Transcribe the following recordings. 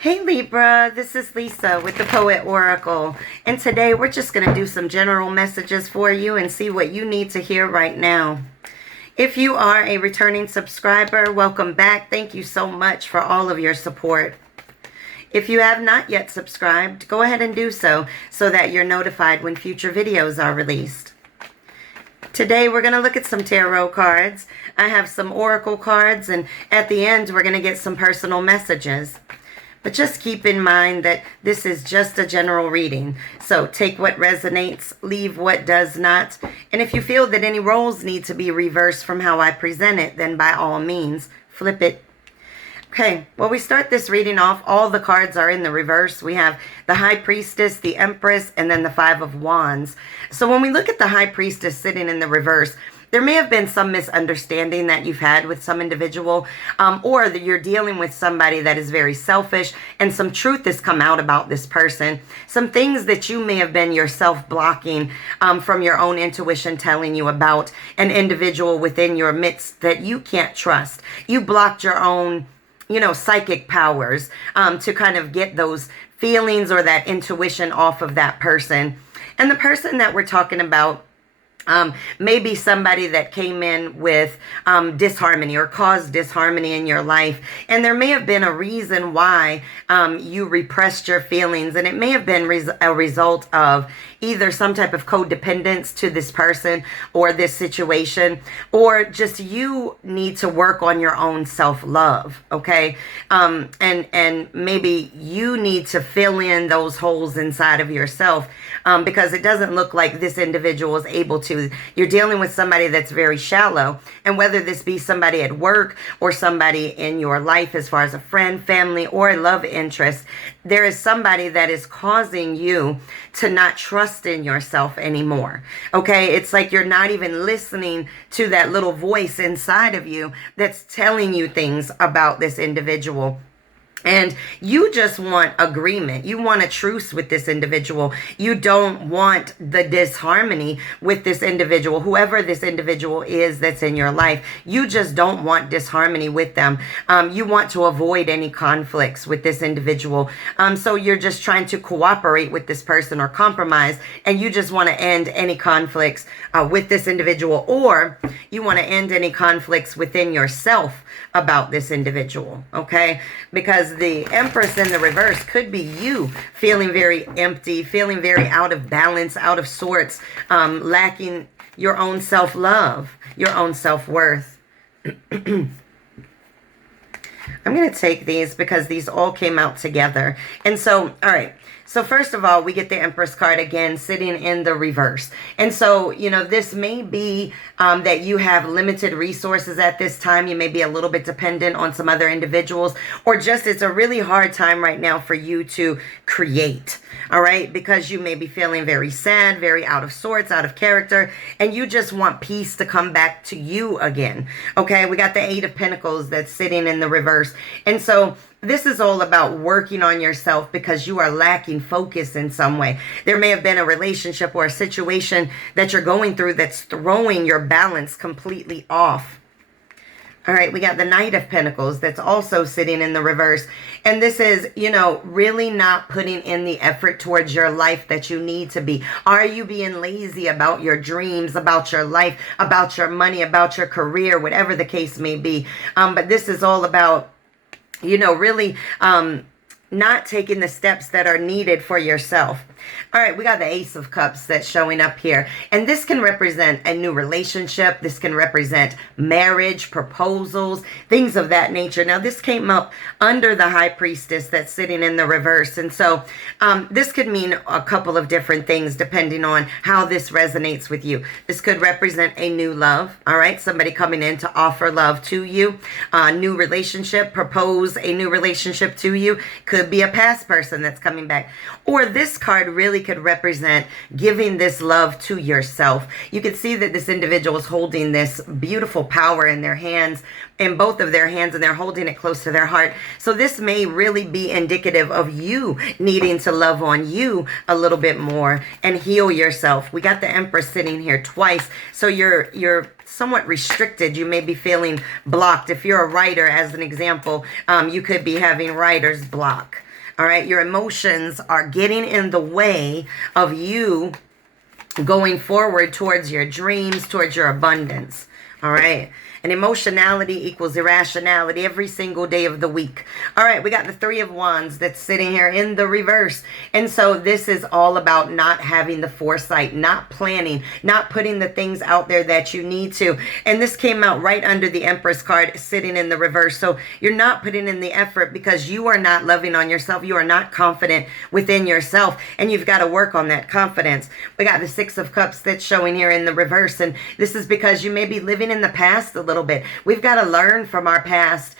Hey Libra, this is Lisa with the Poet Oracle, and today we're just going to do some general messages for you and see what you need to hear right now. If you are a returning subscriber, welcome back. Thank you so much for all of your support. If you have not yet subscribed, go ahead and do so that you're notified when future videos are released. Today we're going to look at some tarot cards. I have some oracle cards, and at the end we're going to get some personal messages. But just keep in mind that this is just a general reading. So take what resonates, leave what does not. And if you feel that any roles need to be reversed from how I present it, then by all means, flip it. Okay, well, we start this reading off. All the cards are in the reverse. We have the High Priestess, the Empress, and then the Five of Wands. So when we look at the High Priestess sitting in the reverse, there may have been some misunderstanding that you've had with some individual, or that you're dealing with somebody that is very selfish, and some truth has come out about this person. Some things that you may have been yourself blocking from your own intuition telling you about an individual within your midst that you can't trust. You blocked your own, psychic powers to kind of get those feelings or that intuition off of that person. And the person that we're talking about maybe somebody that came in with disharmony or caused disharmony in your life. And there may have been a reason why you repressed your feelings. And it may have been a result of either some type of codependence to this person or this situation, or just you need to work on your own self-love, okay? And maybe you need to fill in those holes inside of yourself because it doesn't look like this individual is able to. You're dealing with somebody that's very shallow, and whether this be somebody at work or somebody in your life as far as a friend, family, or a love interest, there is somebody that is causing you to not trust in yourself anymore. Okay, it's like you're not even listening to that little voice inside of you that's telling you things about this individual. And you just want agreement. You want a truce with this individual. You don't want the disharmony with this individual, whoever this individual is that's in your life. You just don't want disharmony with them. You want to avoid any conflicts with this individual. So you're just trying to cooperate with this person or compromise, and you just want to end any conflicts with this individual, or you want to end any conflicts within yourself about this individual, okay? Because the Empress in the reverse could be you feeling very empty, feeling very out of balance, out of sorts, lacking your own self-love, your own self-worth. I'm going to take these because these all came out together. And so, all right. So first of all, we get the Empress card again sitting in the reverse. And so, this may be that you have limited resources at this time. You may be a little bit dependent on some other individuals, or just it's a really hard time right now for you to create. All right, because you may be feeling very sad, very out of sorts, out of character, and you just want peace to come back to you again. Okay, we got the Eight of Pentacles that's sitting in the reverse. And so this is all about working on yourself because you are lacking focus in some way. There may have been a relationship or a situation that you're going through that's throwing your balance completely off. All right, we got the Knight of Pentacles that's also sitting in the reverse. And this is, really not putting in the effort towards your life that you need to be. Are you being lazy about your dreams, about your life, about your money, about your career, whatever the case may be? But this is all about, really not taking the steps that are needed for yourself. All right, we got the Ace of Cups that's showing up here. And this can represent a new relationship. This can represent marriage, proposals, things of that nature. Now, this came up under the High Priestess that's sitting in the reverse. And so this could mean a couple of different things depending on how this resonates with you. This could represent a new love. All right, somebody coming in to offer love to you. A new relationship, propose a new relationship to you. Could be a past person that's coming back. Or this card really could represent giving this love to yourself. You can see that this individual is holding this beautiful power in their hands, in both of their hands, and they're holding it close to their heart. So this may really be indicative of you needing to love on you a little bit more and heal yourself. We got the Empress sitting here twice. So you're somewhat restricted. You may be feeling blocked. If you're a writer, as an example, you could be having writer's block. All right. Your emotions are getting in the way of you going forward towards your dreams, towards your abundance. All right. And emotionality equals irrationality every single day of the week. All right, we got the Three of Wands that's sitting here in the reverse. And so this is all about not having the foresight, not planning, not putting the things out there that you need to. And this came out right under the Empress card sitting in the reverse. So you're not putting in the effort because you are not loving on yourself. You are not confident within yourself. And you've got to work on that confidence. We got the Six of Cups that's showing here in the reverse. And this is because you may be living in the past a little bit. We've got to learn from our past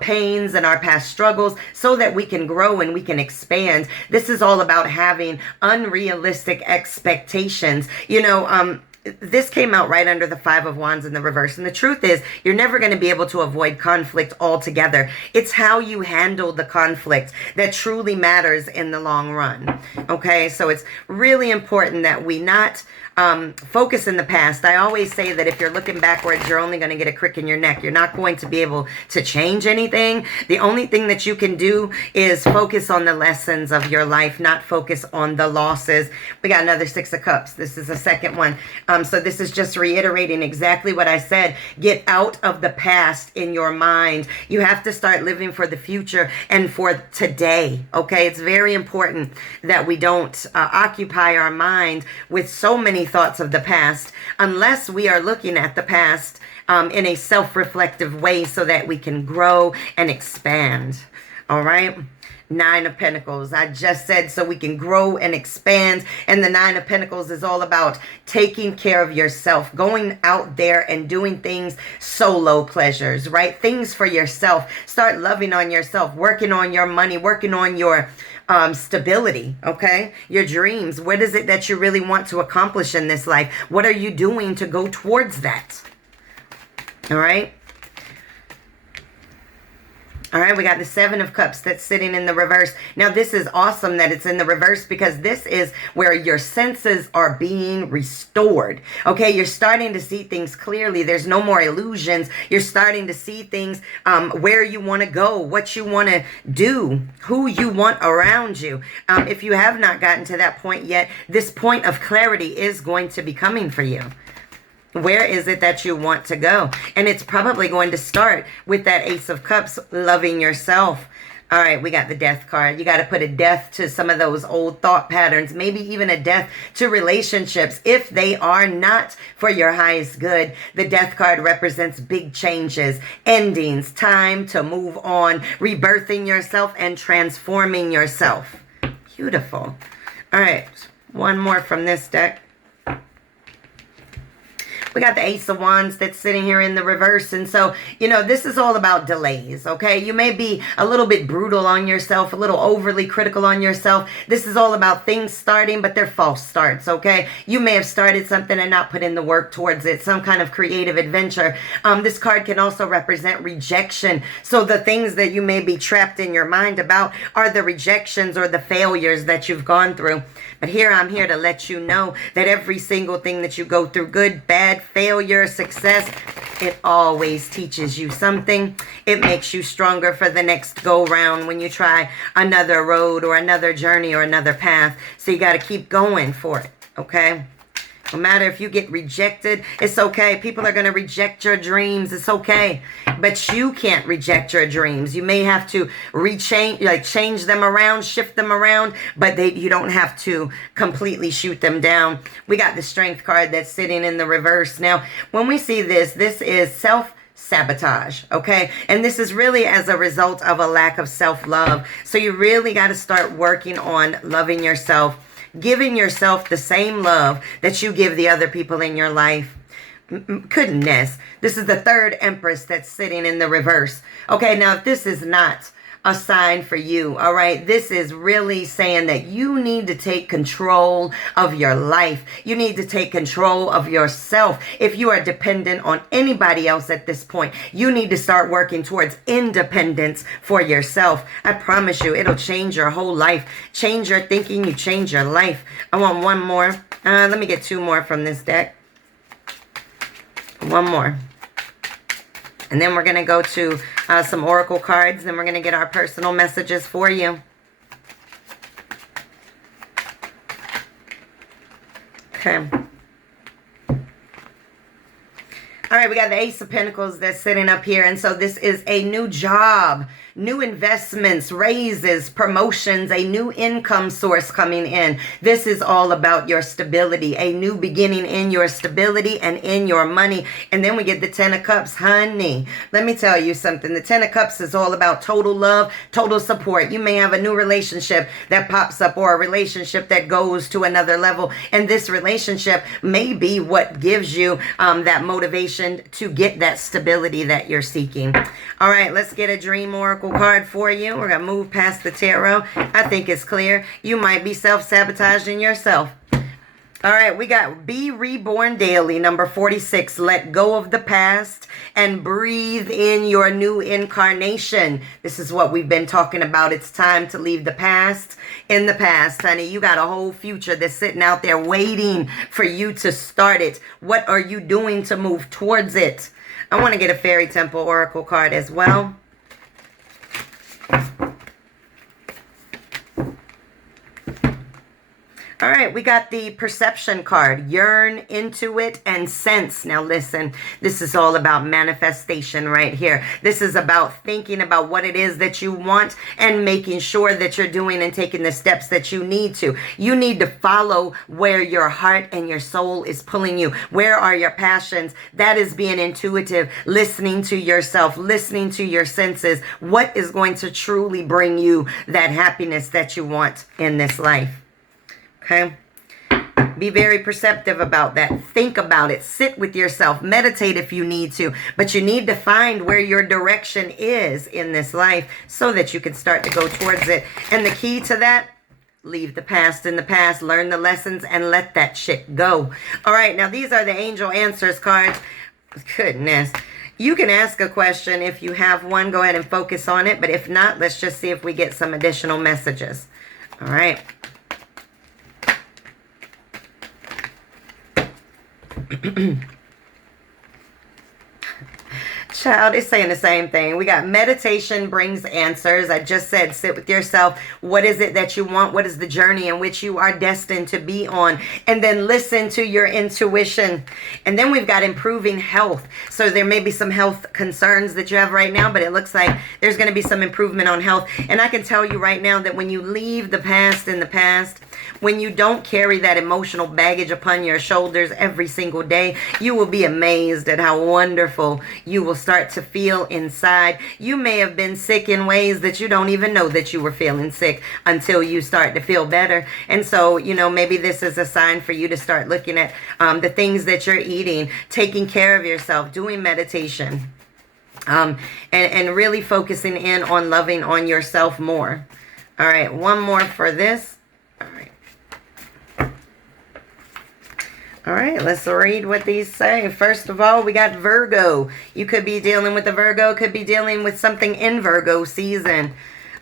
pains and our past struggles so that we can grow and we can expand. This is all about having unrealistic expectations. You know, this came out right under the Five of Wands in the reverse. And the truth is, you're never going to be able to avoid conflict altogether. It's how you handle the conflict that truly matters in the long run. Okay, so it's really important that we not focus in the past. I always say that if you're looking backwards, you're only going to get a crick in your neck. You're not going to be able to change anything. The only thing that you can do is focus on the lessons of your life, not focus on the losses. We got another Six of Cups. This is the second one. So this is just reiterating exactly what I said. Get out of the past in your mind. You have to start living for the future and for today. Okay, it's very important that we don't occupy our mind with so many thoughts of the past unless we are looking at the past in a self-reflective way so that we can grow and expand. All right. Nine of Pentacles. I just said so we can grow and expand. And the Nine of Pentacles is all about taking care of yourself, going out there and doing things, solo pleasures, right? Things for yourself. Start loving on yourself, working on your money, working on your stability, okay? Your dreams. What is it that you really want to accomplish in this life? What are you doing to go towards that? All right? All right, we got the Seven of Cups that's sitting in the reverse. Now, this is awesome that it's in the reverse because this is where your senses are being restored. Okay, you're starting to see things clearly. There's no more illusions. You're starting to see things where you want to go, what you want to do, who you want around you. If you have not gotten to that point yet, this point of clarity is going to be coming for you. Where is it that you want to go? And it's probably going to start with that Ace of Cups, loving yourself. All right, we got the Death card. You got to put a death to some of those old thought patterns, maybe even a death to relationships if they are not for your highest good. The Death card represents big changes, endings, time to move on, rebirthing yourself and transforming yourself. Beautiful. All right, one more from this deck. We got the Ace of Wands that's sitting here in the reverse. And so, you know, this is all about delays, okay? You may be a little bit brutal on yourself, a little overly critical on yourself. This is all about things starting, but they're false starts, okay? You may have started something and not put in the work towards it, some kind of creative adventure. This card can also represent rejection. So the things that you may be trapped in your mind about are the rejections or the failures that you've gone through. But here I'm here to let you know that every single thing that you go through, good, bad, failure, success, it always teaches you something. It makes you stronger for the next go round when you try another road or another journey or another path. So you got to keep going for it, okay? No matter if you get rejected, it's okay. People are going to reject your dreams. It's okay. But you can't reject your dreams. You may have to change them around, shift them around, but you don't have to completely shoot them down. We got the Strength card that's sitting in the reverse. Now, when we see this, this is self-sabotage, okay? And this is really as a result of a lack of self-love. So you really got to start working on loving yourself, giving yourself the same love that you give the other people in your life. Goodness. This is the third Empress that's sitting in the reverse. Okay, now if this is not a sign for you, all right, this is really saying that you need to take control of your life. You need to take control of yourself. If you are dependent on anybody else at this point, you need to start working towards independence for yourself. I promise you, it'll change your whole life. Change your thinking, you change your life. I want one more. Let me get two more from this deck. One more. And then we're going to go to some oracle cards. Then we're going to get our personal messages for you. Okay. All right, we got the Ace of Pentacles that's sitting up here. And so this is a new job, new investments, raises, promotions, a new income source coming in. This is all about your stability, a new beginning in your stability and in your money. And then we get the Ten of Cups. Honey, let me tell you something. The Ten of Cups is all about total love, total support. You may have a new relationship that pops up or a relationship that goes to another level. And this relationship may be what gives you that motivation to get that stability that you're seeking. All right, let's get a dream oracle card for you. We're going to move past the tarot. I think it's clear. You might be self-sabotaging yourself. All right, we got Be Reborn Daily, number 46. Let go of the past and breathe in your new incarnation. This is what we've been talking about. It's time to leave the past in the past, honey. You got a whole future that's sitting out there waiting for you to start it. What are you doing to move towards it? I want to get a Fairy Temple Oracle card as well. All right, we got the Perception card. Yearn into it and sense. Now listen, this is all about manifestation right here. This is about thinking about what it is that you want and making sure that you're doing and taking the steps that you need to. You need to follow where your heart and your soul is pulling you. Where are your passions? That is being intuitive, listening to yourself, listening to your senses. What is going to truly bring you that happiness that you want in this life? Okay, be very perceptive about that. Think about it. Sit with yourself. Meditate if you need to. But you need to find where your direction is in this life so that you can start to go towards it. And the key to that, leave the past in the past. Learn the lessons and let that shit go. All right, now these are the Angel Answers cards. Goodness. You can ask a question if you have one. Go ahead and focus on it. But if not, let's just see if we get some additional messages. All right. Child, it's saying the same thing. We got meditation brings answers. I just said sit with yourself. What is it that you want? What is the journey in which you are destined to be on? And then listen to your intuition. And then we've got improving health. So there may be some health concerns that you have right now, but it looks like there's going to be some improvement on health. And I can tell you right now that when you leave the past in the past, when you don't carry that emotional baggage upon your shoulders every single day, you will be amazed at how wonderful you will start to feel inside. You may have been sick in ways that you don't even know that you were feeling sick until you start to feel better. And so, you know, maybe this is a sign for you to start looking at the things that you're eating, taking care of yourself, doing meditation, and really focusing in on loving on yourself more. All right, one more for this. All right. All right, let's read what these say. First of all, we got Virgo. You could be dealing with a Virgo, could be dealing with something in Virgo season.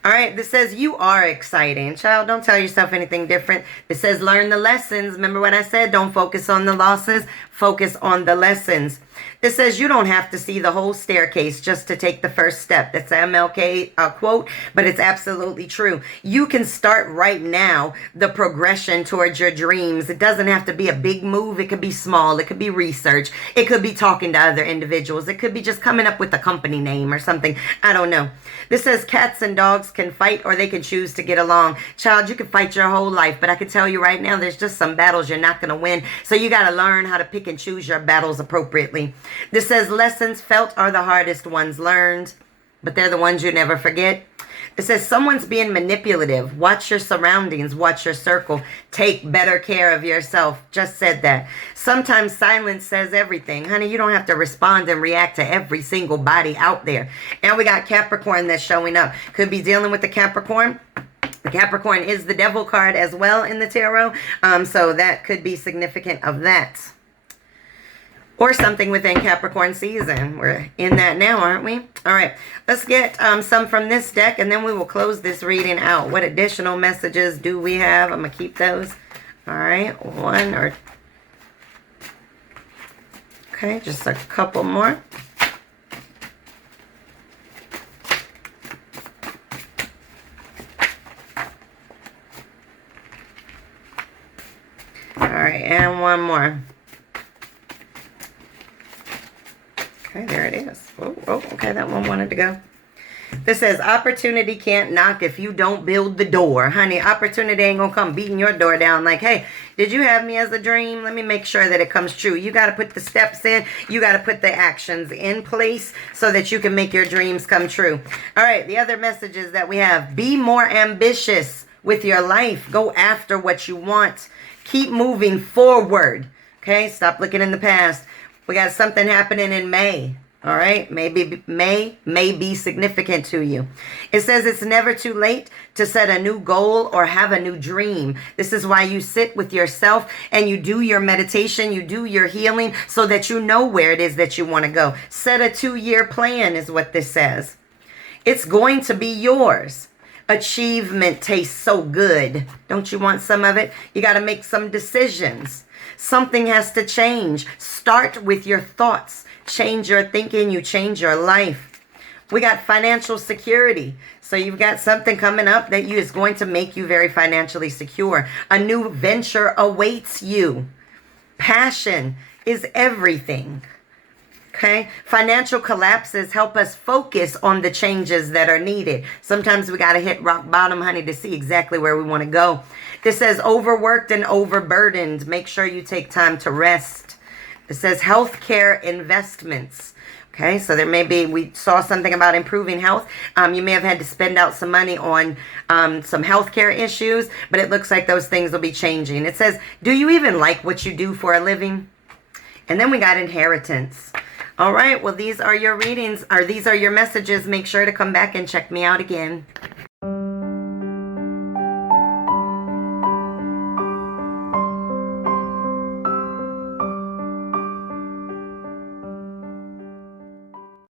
All right, this says you are exciting. Child, don't tell yourself anything different. This says learn the lessons. Remember what I said? Don't focus on the losses. Focus on the lessons. This says you don't have to see the whole staircase just to take the first step. That's an MLK quote, but it's absolutely true. You can start right now the progression towards your dreams. It doesn't have to be a big move. It could be small. It could be research. It could be talking to other individuals. It could be just coming up with a company name or something. I don't know. This says cats and dogs can fight or they can choose to get along. Child, you can fight your whole life, but I can tell you right now there's just some battles you're not going to win. So you got to learn how to pick and choose your battles appropriately. This says lessons felt are the hardest ones learned, but they're the ones you never forget. It says someone's being manipulative. Watch your surroundings. Watch your circle. Take better care of yourself. Just said that. Sometimes silence says everything. Honey, you don't have to respond and react to every single body out there. And we got Capricorn that's showing up. Could be dealing with the Capricorn. The Capricorn is the Devil card as well in the tarot. So that could be significant of that. Or something within Capricorn season. We're in that now, aren't we? All right. Let's get some from this deck, and then we will close this reading out. What additional messages do we have? I'm going to keep those. All right. One or... Okay, just a couple more. All right, and one more. Okay, there it is. Oh, okay, that one wanted to go. This says, opportunity can't knock if you don't build the door. Honey, opportunity ain't gonna come beating your door down like, hey, did you have me as a dream? Let me make sure that it comes true. You got to put the steps in. You got to put the actions in place so that you can make your dreams come true. All right, the other messages that we have. Be more ambitious with your life. Go after what you want. Keep moving forward. Okay, stop looking in the past. We got something happening in May. All right, maybe May may be significant to you. It says it's never too late to set a new goal or have a new dream. This is why you sit with yourself and you do your meditation, you do your healing so that you know where it is that you want to go. Set a 2-year plan is what this says. It's going to be yours. Achievement tastes so good. Don't you want some of it? You got to make some decisions. Something has to change. Start with your thoughts. Change your thinking, you change your life. We got financial security. So you've got something coming up that is going to make you very financially secure. A new venture awaits you. Passion is everything. Okay? Financial collapses help us focus on the changes that are needed. Sometimes we got to hit rock bottom, honey, to see exactly where we want to go. This says overworked and overburdened. Make sure you take time to rest. It says healthcare investments. Okay, so there may be, we saw something about improving health. You may have had to spend out some money on some healthcare issues, but it looks like those things will be changing. It says, do you even like what you do for a living? And then we got inheritance. All right, well, these are your readings, or these are your messages. Make sure to come back and check me out again.